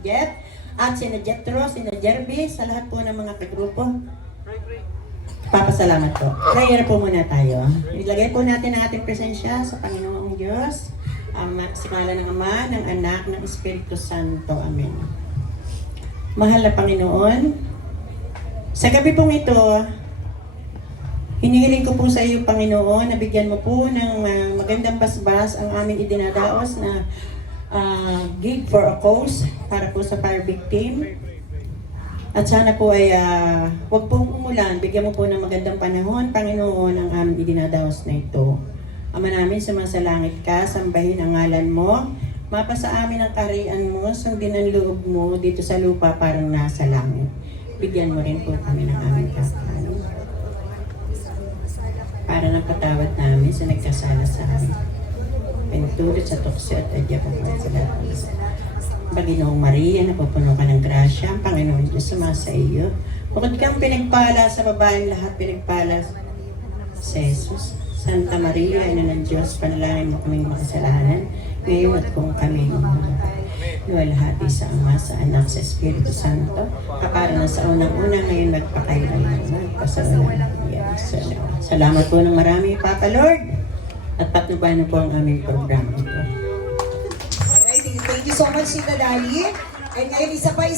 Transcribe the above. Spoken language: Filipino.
Jet, at sina Jetro, sina Jerby, sa lahat po ng mga kagrupo. Papasalamat po. Prayer po muna tayo. Ilagay po natin ang ating presensya sa Panginoong Diyos, sa ngalan ng Ama, ng Anak, ng Espiritu Santo. Amen. Mahal na Panginoon, sa gabi pong ito, hinihiling ko po sa iyo, Panginoon, na bigyan mo po ng magandang basbas ang aming idinadaos na gig for a cause para po sa fire victim. At sana po ay huwag pong umulan, bigyan mo po ng magandang panahon, Panginoon, ang aming idinadaos na ito. Ama namin, sumasalangit ka, sambahin ang ngalan mo, mapasa amin ang kaharian mo, sundin ang loob mo dito sa lupa parang nasa langit. Bigyan mo rin po kami ng aming kakanin, para ng patawad namin sa nagkasala sa amin. Pinutulot sa tukso at adya po sa lahat. Panginoong Maria, napupuno ka ng grasya, ang Panginoon Diyos sumasa iyo. Bukod kang pinagpala sa babaeng lahat, pinagpala sa Jesus. Santa Maria, Ina ng Diyos, panalangin mo kaming makasalanan, ngayon at kung kami luwalhati sa Ama, sa Anak, sa Espiritu Santo, kapara na sa unang-una, ngayon magpakailanman, magpasawalan. Salamat po ng marami, Papa Lord, at patnubayan po ang aming programa ito. Thank you so much, Tita Dali. And ngayon, isa pa